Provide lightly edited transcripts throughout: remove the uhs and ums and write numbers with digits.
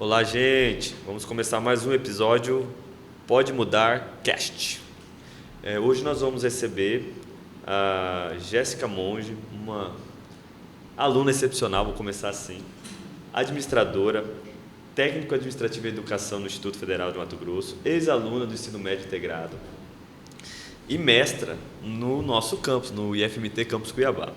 Olá, gente! Vamos começar mais um episódio Pode Mudar Cast. Hoje nós vamos receber a Jéssica Monge, uma aluna excepcional, vou começar assim, administradora, técnico administrativo em educação no Instituto Federal de Mato Grosso, ex-aluna do ensino médio integrado e mestra no nosso campus, no IFMT Campus Cuiabá.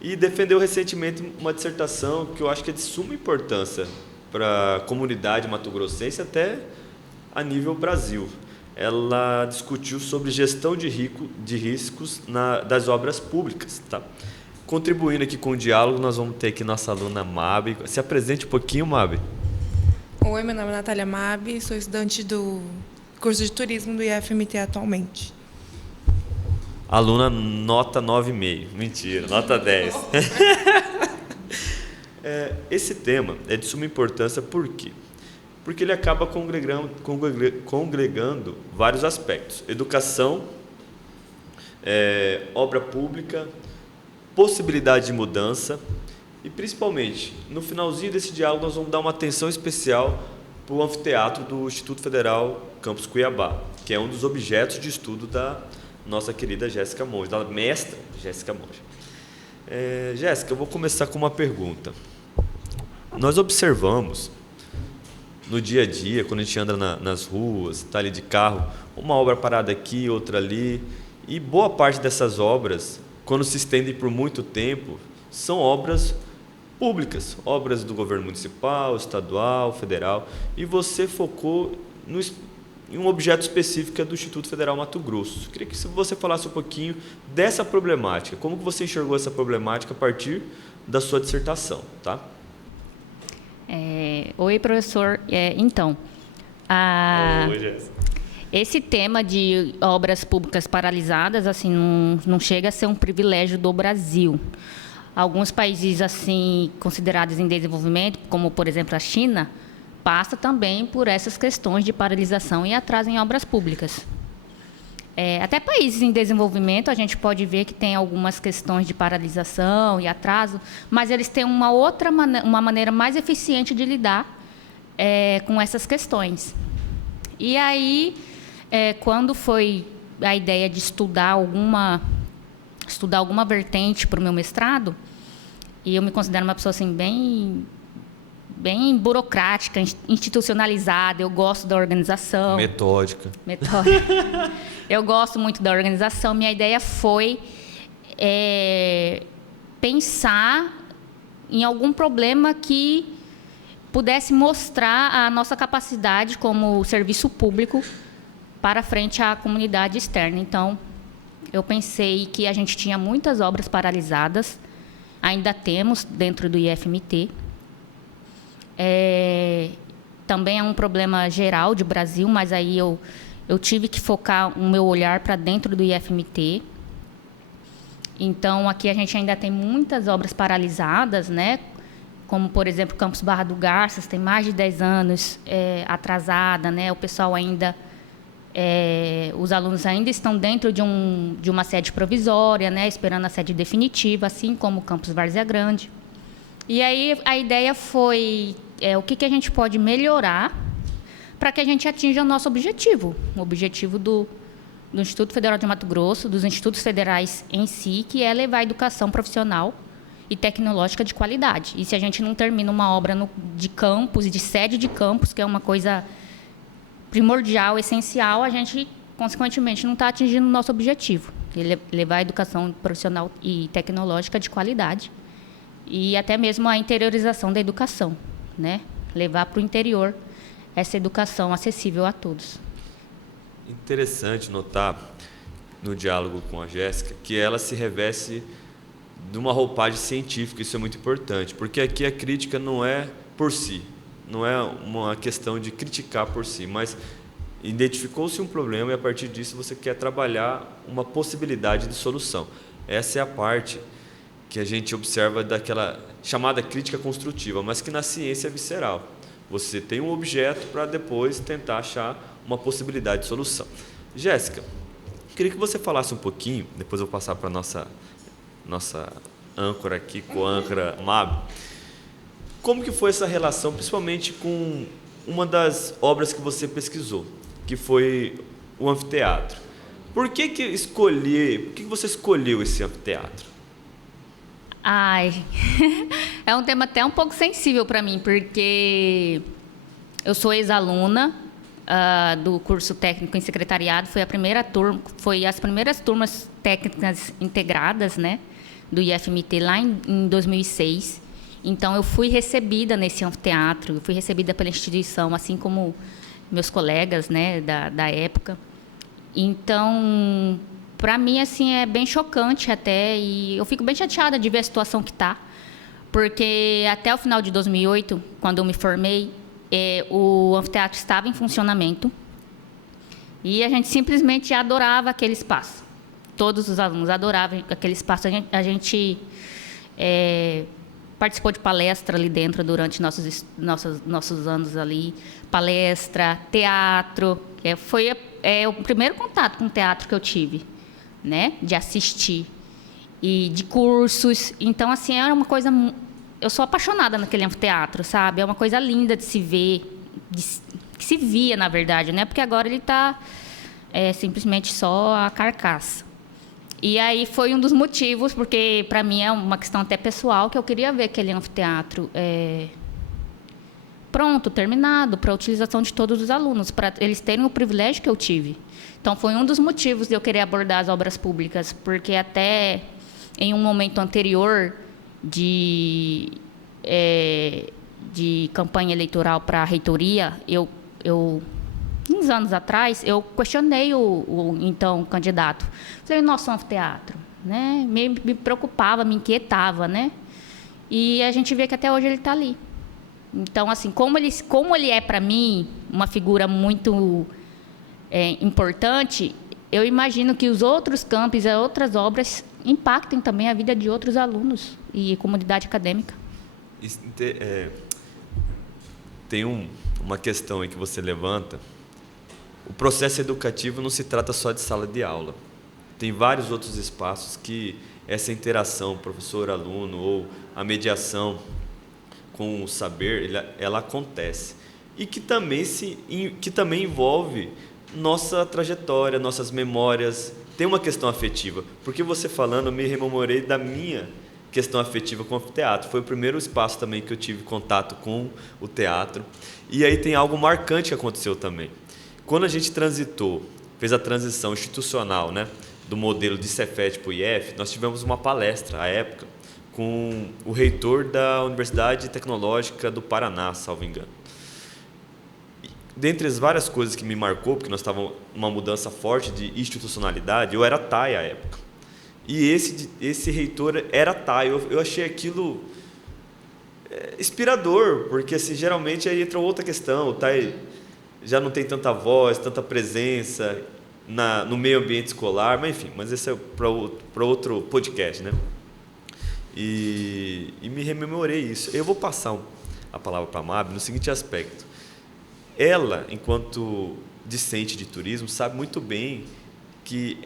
E defendeu recentemente uma dissertação que eu acho que é de suma importância para a comunidade mato-grossense até a nível Brasil. Ela discutiu sobre gestão de riscos das obras públicas. Tá? Contribuindo aqui com o diálogo, nós vamos ter aqui nossa aluna Mabi. Se apresente um pouquinho, Mabi. Oi, meu nome é Natália Mabi, sou estudante do curso de turismo do IFMT atualmente. Aluna nota 9,5. Mentira, nota 10. Esse tema é de suma importância por quê? Porque ele acaba congregando vários aspectos. Educação, obra pública, possibilidade de mudança e, principalmente, no finalzinho desse diálogo, nós vamos dar uma atenção especial para o anfiteatro do Instituto Federal Campus Cuiabá, que é um dos objetos de estudo da nossa querida Jéssica Monge, da mestra Jéssica Monge. Jéssica, eu vou começar com uma pergunta. Nós observamos no dia a dia, quando a gente anda nas ruas, está ali de carro, uma obra parada aqui, outra ali, e boa parte dessas obras, quando se estendem por muito tempo, são obras públicas, obras do governo municipal, estadual, federal, e você focou em um objeto específico do Instituto Federal Mato Grosso. Queria que você falasse um pouquinho dessa problemática, como que você enxergou essa problemática a partir da sua dissertação, tá? Oi, professor. Oi, Jéssica. Esse tema de obras públicas paralisadas assim, não chega a ser um privilégio do Brasil. Alguns países assim considerados em desenvolvimento, como, por exemplo, a China, passa também por essas questões de paralisação e atraso em obras públicas. Até países em desenvolvimento, a gente pode ver que tem algumas questões de paralisação e atraso, mas eles têm uma maneira mais eficiente de lidar com essas questões. E aí, quando foi a ideia de estudar alguma vertente para o meu mestrado, e eu me considero uma pessoa assim, bem burocrática, institucionalizada, eu gosto da organização. Metódica. Eu gosto muito da organização. Minha ideia foi pensar em algum problema que pudesse mostrar a nossa capacidade como serviço público para frente à comunidade externa. Então, eu pensei que a gente tinha muitas obras paralisadas, ainda temos dentro do IFMT. Também é um problema geral de Brasil, mas aí eu tive que focar o meu olhar para dentro do IFMT. Então, aqui a gente ainda tem muitas obras paralisadas, né? Como, por exemplo, Campus Barra do Garças, tem mais de 10 anos atrasada, né? O pessoal ainda... os alunos ainda estão dentro de uma sede provisória, né? Esperando a sede definitiva, assim como o Campus Várzea Grande. E aí a ideia foi o que a gente pode melhorar para que a gente atinja o nosso objetivo, o objetivo do Instituto Federal de Mato Grosso, dos institutos federais em si, que é levar a educação profissional e tecnológica de qualidade. E se a gente não termina uma obra de campus, de sede de campus, que é uma coisa primordial, essencial, a gente, consequentemente, não está atingindo o nosso objetivo, levar a educação profissional e tecnológica de qualidade e até mesmo a interiorização da educação, né? Levar para o interior essa educação acessível a todos. Interessante notar no diálogo com a Jéssica que ela se reveste de uma roupagem científica, isso é muito importante, porque aqui a crítica não é por si, não é uma questão de criticar por si, mas identificou-se um problema e a partir disso você quer trabalhar uma possibilidade de solução. Essa é a parte que a gente observa daquela chamada crítica construtiva, mas que na ciência é visceral. Você tem um objeto para depois tentar achar uma possibilidade de solução. Jéssica, queria que você falasse um pouquinho, depois eu vou passar para a nossa âncora aqui, co-âncora Mab, como que foi essa relação, principalmente com uma das obras que você pesquisou, que foi o anfiteatro? Por que você escolheu esse anfiteatro? Ai, é um tema até um pouco sensível para mim, porque eu sou ex-aluna do curso técnico em secretariado, foi as primeiras turmas técnicas integradas, né, do IFMT lá em 2006. Então, eu fui recebida nesse anfiteatro, fui recebida pela instituição, assim como meus colegas, né, da época. Então, para mim, assim, é bem chocante até, e eu fico bem chateada de ver a situação que está, porque até o final de 2008, quando eu me formei, o anfiteatro estava em funcionamento e a gente simplesmente adorava aquele espaço. Todos os alunos adoravam aquele espaço. A gente participou de palestra ali dentro durante nossos anos ali, palestra, teatro, foi o primeiro contato com o teatro que eu tive, né, de assistir, e de cursos. Então, assim, era uma coisa, eu sou apaixonada naquele anfiteatro, sabe, é uma coisa linda de se ver, que se via, na verdade, né, porque agora ele está simplesmente só a carcaça. E aí foi um dos motivos, porque para mim é uma questão até pessoal, que eu queria ver aquele anfiteatro pronto, terminado, para a utilização de todos os alunos, para eles terem o privilégio que eu tive. Então, foi um dos motivos de eu querer abordar as obras públicas, porque até em um momento anterior de campanha eleitoral para a reitoria, uns anos atrás, eu questionei o então candidato. Falei, nosso anfiteatro, né? Me preocupava, me inquietava, né? E a gente vê que até hoje ele está ali. Então, assim, como ele é para mim uma figura muito importante, eu imagino que os outros campos e outras obras impactem também a vida de outros alunos e comunidade acadêmica. Tem uma questão aí que você levanta. O processo educativo não se trata só de sala de aula. Tem vários outros espaços que essa interação professor-aluno ou a mediação com o saber, ela acontece. E que também envolve nossa trajetória, nossas memórias. Tem uma questão afetiva. Porque você falando, eu me rememorei da minha questão afetiva com o teatro. Foi o primeiro espaço também que eu tive contato com o teatro. E aí tem algo marcante que aconteceu também. Quando a gente fez a transição institucional, né, do modelo de Cefet para o IF, nós tivemos uma palestra, à época, com o reitor da Universidade Tecnológica do Paraná, salvo engano. Dentre as várias coisas que me marcou, porque nós estávamos numa mudança forte de institucionalidade, eu era TAI à época. E esse reitor era TAI. Eu achei aquilo inspirador, porque assim, geralmente aí entra outra questão. O TAI já não tem tanta voz, tanta presença no meio ambiente escolar, mas enfim, esse é para outro podcast, né? E me rememorei isso. Eu vou passar a palavra para a Mab no seguinte aspecto. Ela, enquanto discente de turismo, sabe muito bem que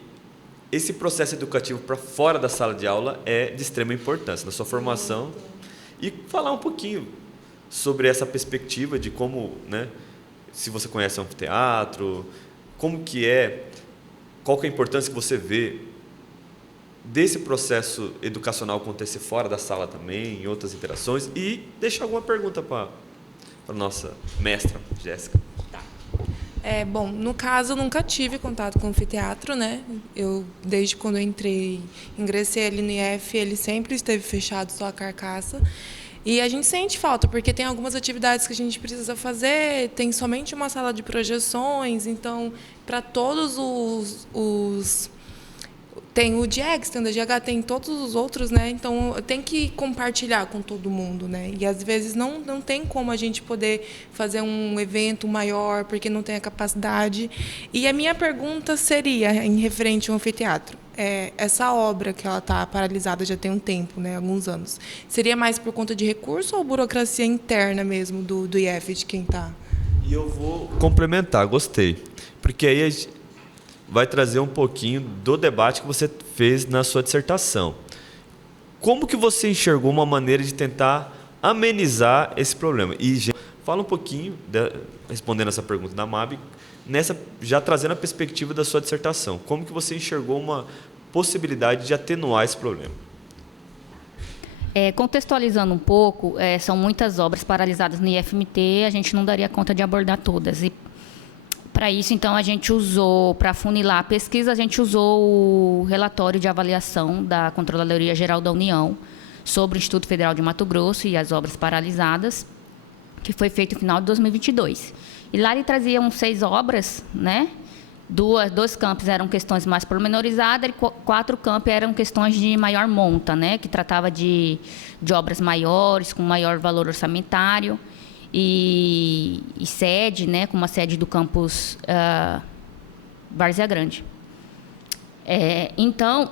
esse processo educativo para fora da sala de aula é de extrema importância na sua formação, e falar um pouquinho sobre essa perspectiva de como, né, se você conhece o anfiteatro, qual que é a importância que você vê desse processo educacional acontecer fora da sala também, em outras interações, e deixar alguma pergunta para a nossa mestra, Jéssica. Tá. Bom, no caso, eu nunca tive contato com o anfiteatro, né? Desde quando eu ingressei ali no IF, ele sempre esteve fechado, só a carcaça. E a gente sente falta, porque tem algumas atividades que a gente precisa fazer, tem somente uma sala de projeções, então, para todos os tem o DIEGS, tem o DGH, tem todos os outros, né? Então, tem que compartilhar com todo mundo, né? E, às vezes, não tem como a gente poder fazer um evento maior, porque não tem a capacidade. E a minha pergunta seria, em referente ao anfiteatro, essa obra que ela está paralisada já tem um tempo, né? Alguns anos. Seria mais por conta de recurso ou burocracia interna mesmo do IF, de quem está? E eu vou complementar, gostei. Porque aí vai trazer um pouquinho do debate que você fez na sua dissertação. Como que você enxergou uma maneira de tentar amenizar esse problema. E fala um pouquinho, respondendo essa pergunta da MAB, já trazendo a perspectiva da sua dissertação. Como que você enxergou uma possibilidade de atenuar esse problema? Contextualizando um pouco, são muitas obras paralisadas no IFMT, a gente não daria conta de abordar todas. E para isso, então, a gente usou, para funilar a pesquisa, a gente usou o relatório de avaliação da Controladoria Geral da União sobre o Instituto Federal de Mato Grosso e as obras paralisadas, que foi feito no final de 2022. E lá ele trazia 6 obras, né? 2 campos eram questões mais pormenorizadas e 4 campos eram questões de maior monta, né? Que tratava de obras maiores, com maior valor orçamentário e sede, né? Com uma sede do campus Várzea Grande. Então,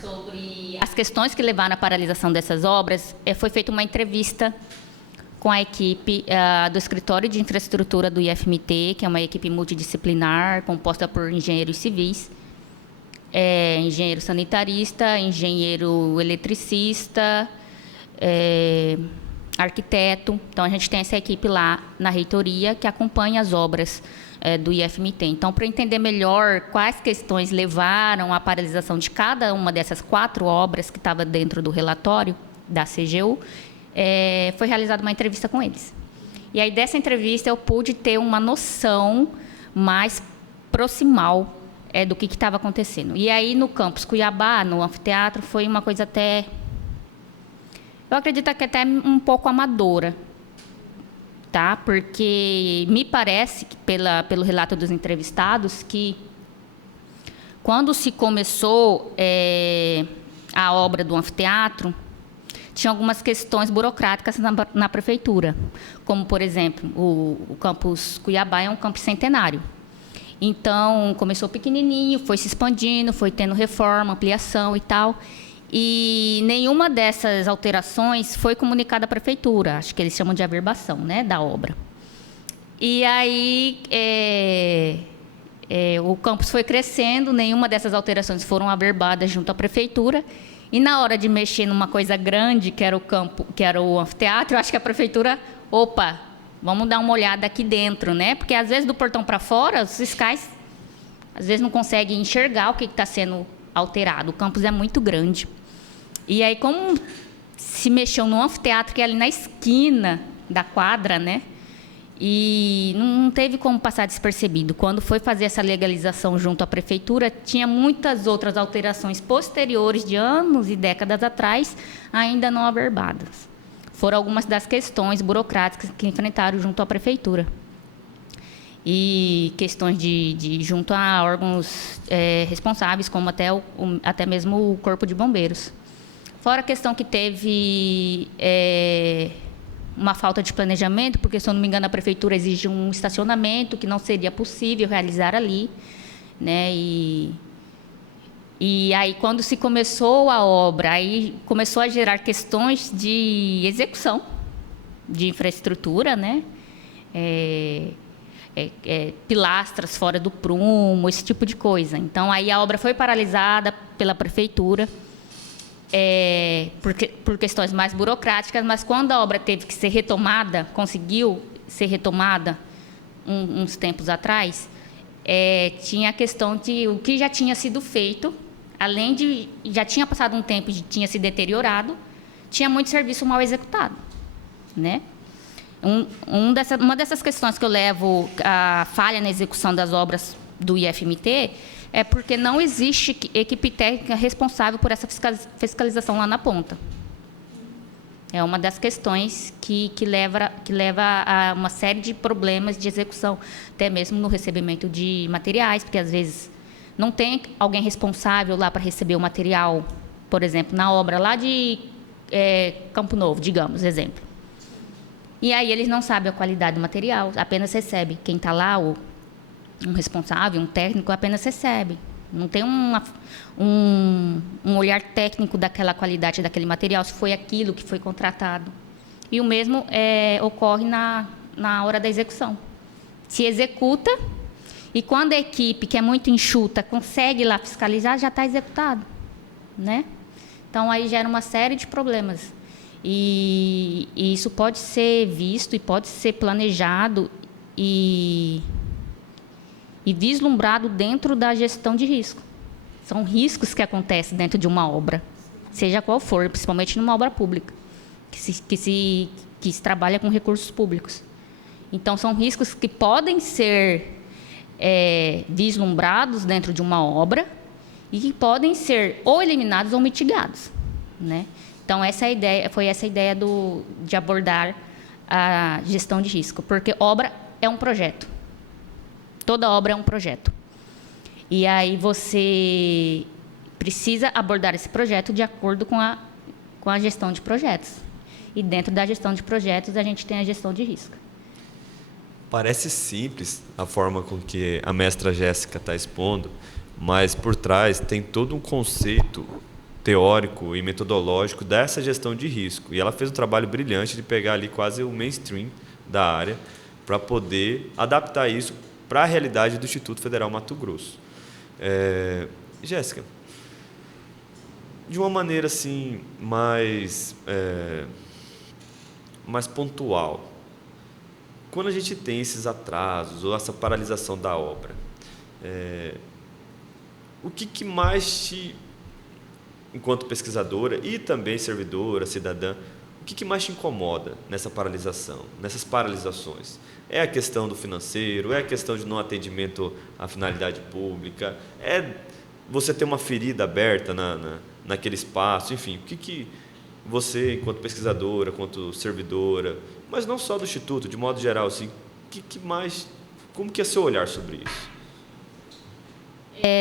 sobre as questões que levaram à paralisação dessas obras, foi feita uma entrevista com a equipe do Escritório de Infraestrutura do IFMT, que é uma equipe multidisciplinar, composta por engenheiros civis, engenheiro sanitarista, engenheiro eletricista, arquiteto. Então, a gente tem essa equipe lá na reitoria que acompanha as obras do IFMT. Então, para entender melhor quais questões levaram à paralisação de cada uma dessas 4 obras que estava dentro do relatório da CGU, foi realizada uma entrevista com eles. E aí, dessa entrevista, eu pude ter uma noção mais proximal do que estava acontecendo. E aí, no campus Cuiabá, no anfiteatro, foi uma coisa até... Eu acredito que até um pouco amadora, tá? Porque me parece, que pelo relato dos entrevistados, que quando se começou a obra do anfiteatro, tinha algumas questões burocráticas na prefeitura, como, por exemplo, o campus Cuiabá é um campus centenário. Então, começou pequenininho, foi se expandindo, foi tendo reforma, ampliação e tal, e nenhuma dessas alterações foi comunicada à prefeitura, acho que eles chamam de averbação, né, da obra. E aí, o campus foi crescendo, nenhuma dessas alterações foram averbadas junto à prefeitura. E na hora de mexer numa coisa grande, que era o anfiteatro, eu acho que a prefeitura, vamos dar uma olhada aqui dentro, né? Porque às vezes do portão para fora, os fiscais às vezes não conseguem enxergar o que está sendo alterado. O campus é muito grande. E aí, como se mexeu no anfiteatro, que é ali na esquina da quadra, né? E não teve como passar despercebido. Quando foi fazer essa legalização junto à prefeitura, tinha muitas outras alterações posteriores de anos e décadas atrás, ainda não averbadas. Foram algumas das questões burocráticas que enfrentaram junto à prefeitura. E questões de junto a órgãos responsáveis, como até mesmo o Corpo de Bombeiros. Fora a questão que teve... uma falta de planejamento, porque, se eu não me engano, a prefeitura exige um estacionamento que não seria possível realizar ali, né? E aí, quando se começou a obra, aí começou a gerar questões de execução de infraestrutura, né? Pilastras fora do prumo, esse tipo de coisa. Então, aí a obra foi paralisada pela prefeitura, por questões mais burocráticas, mas quando a obra teve que ser retomada, conseguiu ser retomada uns tempos atrás, tinha a questão de o que já tinha sido feito, além de já tinha passado um tempo e tinha se deteriorado, tinha muito serviço mal executado, né? Uma dessas questões que eu levo a falha na execução das obras do IFMT é porque não existe equipe técnica responsável por essa fiscalização lá na ponta. É uma das questões que leva a uma série de problemas de execução, até mesmo no recebimento de materiais, porque, às vezes, não tem alguém responsável lá para receber o material, por exemplo, na obra lá de Campo Novo, digamos, exemplo. E aí eles não sabem a qualidade do material, apenas recebe. Quem está lá, um responsável, um técnico, apenas recebe. Não tem um olhar técnico daquela qualidade daquele material, se foi aquilo que foi contratado. E o mesmo ocorre na hora da execução. Se executa, e quando a equipe, que é muito enxuta, consegue ir lá fiscalizar, já está executado, né? Então, aí gera uma série de problemas. E isso pode ser visto e pode ser planejado e vislumbrado dentro da gestão de risco. São riscos que acontecem dentro de uma obra, seja qual for, principalmente numa obra pública, que se trabalha com recursos públicos. Então, são riscos que podem ser vislumbrados dentro de uma obra e que podem ser ou eliminados ou mitigados, né? Então, foi essa a ideia de abordar a gestão de risco, porque obra é um projeto. Toda obra é um projeto. E aí você precisa abordar esse projeto de acordo com a gestão de projetos. E dentro da gestão de projetos, a gente tem a gestão de risco. Parece simples a forma com que a mestra Jéssica está expondo, mas por trás tem todo um conceito teórico e metodológico dessa gestão de risco. E ela fez um trabalho brilhante de pegar ali quase o mainstream da área para poder adaptar isso para a realidade do Instituto Federal Mato Grosso. Jéssica, de uma maneira assim mais pontual, quando a gente tem esses atrasos ou essa paralisação da obra, o que mais te, enquanto pesquisadora e também servidora, cidadã, o que mais te incomoda nessa paralisação, nessas paralisações? É a questão do financeiro, é a questão de não atendimento à finalidade pública, é você ter uma ferida aberta naquele espaço, enfim, o que você, enquanto pesquisadora, enquanto servidora, mas não só do Instituto, de modo geral, assim, como que é seu olhar sobre isso?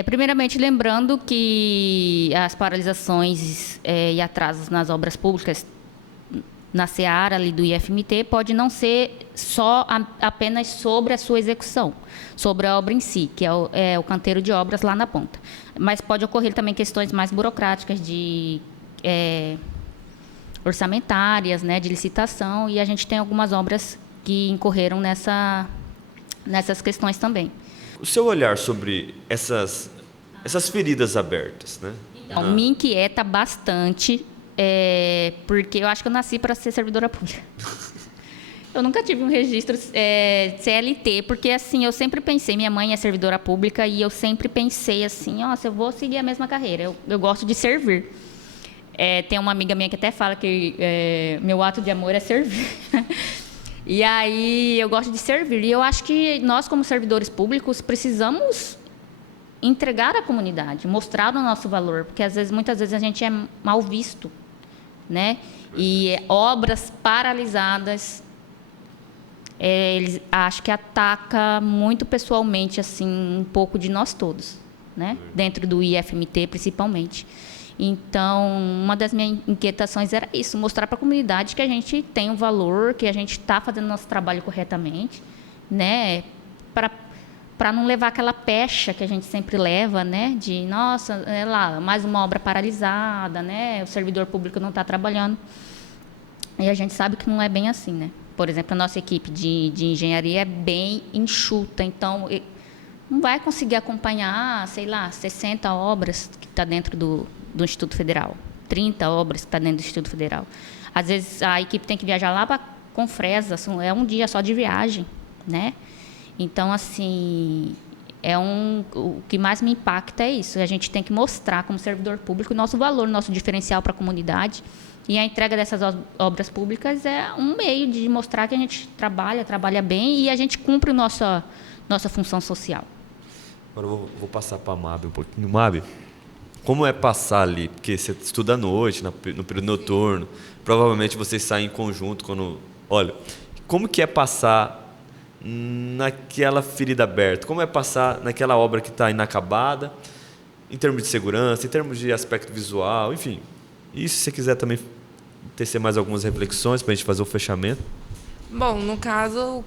Primeiramente, lembrando que as paralisações e atrasos nas obras públicas na seara ali do IFMT pode não ser só apenas sobre a sua execução, sobre a obra em si, que é o canteiro de obras lá na ponta. Mas pode ocorrer também questões mais burocráticas de orçamentárias, né, de licitação, e a gente tem algumas obras que incorreram nessas questões também. O seu olhar sobre essas feridas abertas, né? Então, me inquieta bastante, porque eu acho que eu nasci para ser servidora pública. Eu nunca tive um registro CLT, porque assim, eu sempre pensei, minha mãe é servidora pública, e eu sempre pensei assim, eu vou seguir a mesma carreira, eu gosto de servir. Tem uma amiga minha que até fala que meu ato de amor é servir. E aí eu gosto de servir. E eu acho que nós, como servidores públicos, precisamos entregar à comunidade, mostrar o nosso valor, porque muitas vezes a gente é mal visto, né? E obras paralisadas, acho que ataca muito pessoalmente assim um pouco de nós todos, né? Dentro do IFMT principalmente. Então, uma das minhas inquietações era isso, mostrar para a comunidade que a gente tem um valor, que a gente está fazendo nosso trabalho corretamente, né? Para não levar aquela pecha que a gente sempre leva, né? De, nossa, mais uma obra paralisada, né? O servidor público não está trabalhando. E a gente sabe que não é bem assim, né? Por exemplo, a nossa equipe de engenharia é bem enxuta, então não vai conseguir acompanhar, 60 obras que está dentro do Instituto Federal, 30 obras que está dentro do Instituto Federal. Às vezes, a equipe tem que viajar lá para Confresa, é um dia só de viagem, né? Então, assim, o que mais me impacta é isso. A gente tem que mostrar, como servidor público, o nosso valor, o nosso diferencial para a comunidade. E a entrega dessas obras públicas é um meio de mostrar que a gente trabalha bem e a gente cumpre nossa função social. Agora eu vou passar para a Mabi um pouquinho. Mabi, como é passar ali? Porque você estuda à noite, no período noturno, provavelmente vocês saem em conjunto quando... Olha, como que é passar naquela ferida aberta? Como é passar naquela obra que está inacabada, em termos de segurança, em termos de aspecto visual, enfim. E se você quiser também tecer mais algumas reflexões para a gente fazer o fechamento. Bom, no caso,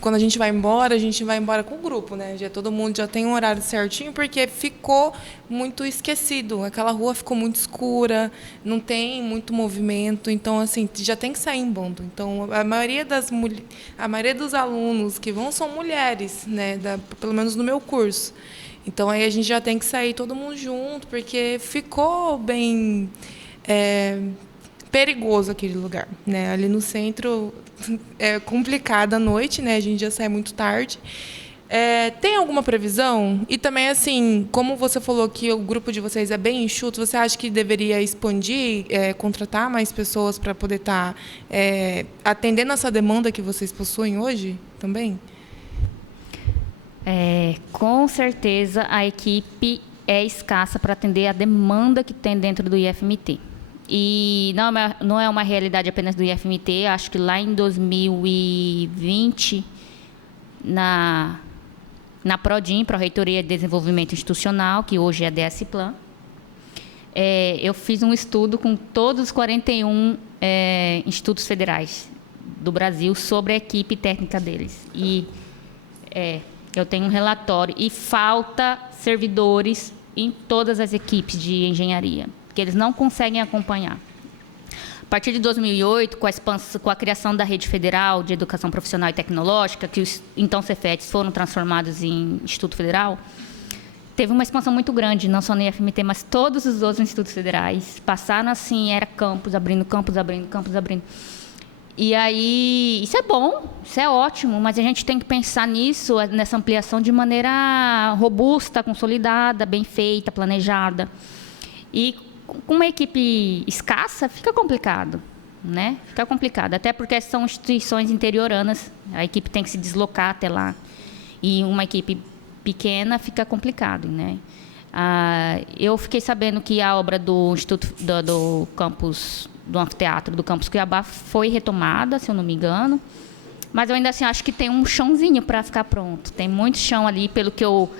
quando a gente vai embora com o grupo, né? Todo mundo já tem um horário certinho, porque ficou muito esquecido. Aquela rua ficou muito escura, não tem muito movimento, então assim, já tem que sair em bando. Então, a maioria dos alunos que vão são mulheres, né? Pelo menos no meu curso. Então, aí a gente já tem que sair todo mundo junto, porque ficou bem... perigoso aquele lugar, né? Ali no centro é complicado à noite, né? A gente já sai muito tarde. Tem alguma previsão? E também, assim, como você falou que o grupo de vocês é bem enxuto, você acha que deveria expandir, contratar mais pessoas para poder estar atendendo essa demanda que vocês possuem hoje também? Com certeza a equipe é escassa para atender a demanda que tem dentro do IFMT. E não é uma realidade apenas do IFMT, acho que lá em 2020, na PRODIN, Pró-Reitoria de Desenvolvimento Institucional, que hoje é a DS Plan, eu fiz um estudo com todos os 41 institutos federais do Brasil sobre a equipe técnica deles. E eu tenho um relatório, e falta servidores em todas as equipes de engenharia, porque eles não conseguem acompanhar. A partir de 2008, com a criação da Rede Federal de Educação Profissional e Tecnológica, que os então Cefetes foram transformados em Instituto Federal, teve uma expansão muito grande, não só no IFMT, mas todos os outros institutos federais passaram assim, era campus abrindo, campus abrindo, campus abrindo. E aí, isso é bom, isso é ótimo, mas a gente tem que pensar nisso, nessa ampliação de maneira robusta, consolidada, bem feita, planejada. E com uma equipe escassa, fica complicado, né? Fica complicado, até porque são instituições interioranas, a equipe tem que se deslocar até lá. E uma equipe pequena fica complicado, né? Eu fiquei sabendo que a obra do Instituto do campus do anfiteatro do campus Cuiabá foi retomada, se eu não me engano, mas eu ainda assim acho que tem um chãozinho para ficar pronto. Tem muito chão ali, pelo que eu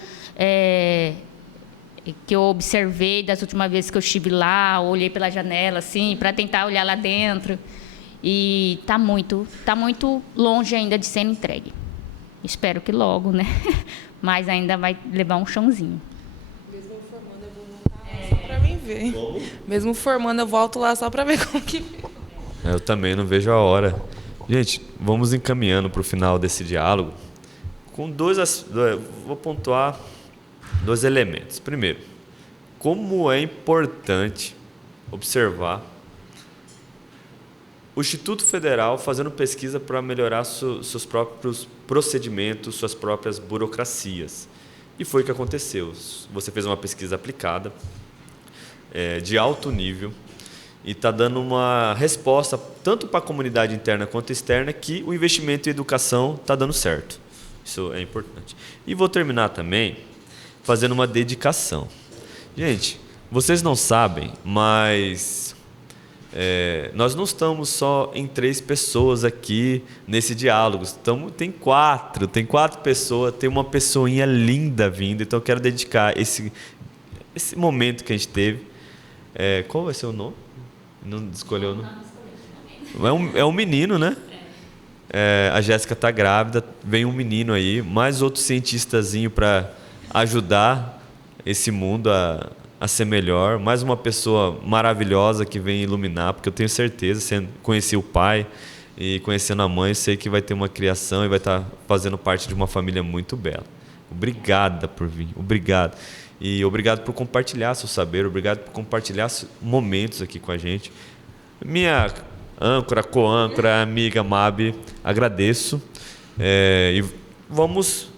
observei das últimas vezes que eu estive lá, olhei pela janela assim, para tentar olhar lá dentro, e tá muito longe ainda de ser entregue. Espero que logo, né? Mas ainda vai levar um chãozinho. Para mim ver. Como? Mesmo formando, eu volto lá só para ver como que fica. Eu também não vejo a hora. Gente, vamos encaminhando para o final desse diálogo com vou pontuar 2 elementos. Primeiro, como é importante observar o Instituto Federal fazendo pesquisa para melhorar seus próprios procedimentos, suas próprias burocracias. E foi o que aconteceu. Você fez uma pesquisa aplicada, de alto nível, e está dando uma resposta tanto para a comunidade interna quanto externa que o investimento em educação está dando certo. Isso é importante. E vou terminar também fazendo uma dedicação. Gente, vocês não sabem, mas nós não estamos só em 3 pessoas aqui nesse diálogo. Tem 4 pessoas, tem uma pessoinha linda vindo, então eu quero dedicar esse momento que a gente teve. Qual vai ser o nome? Não escolheu o nome? É um menino, né? A Jéssica está grávida, vem um menino aí, mais outro cientistazinho para ajudar esse mundo a ser melhor, mais uma pessoa maravilhosa que vem iluminar, porque eu tenho certeza, conheci o pai e conhecendo a mãe, sei que vai ter uma criação e vai estar fazendo parte de uma família muito bela. Obrigada por vir, obrigado. E obrigado por compartilhar seu saber, obrigado por compartilhar momentos aqui com a gente. Minha âncora, co-âncora, amiga Mabi, agradeço. E vamos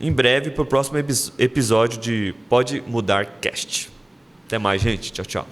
em breve para o próximo episódio de Pode Mudar Cast. Até mais, gente. Tchau, tchau.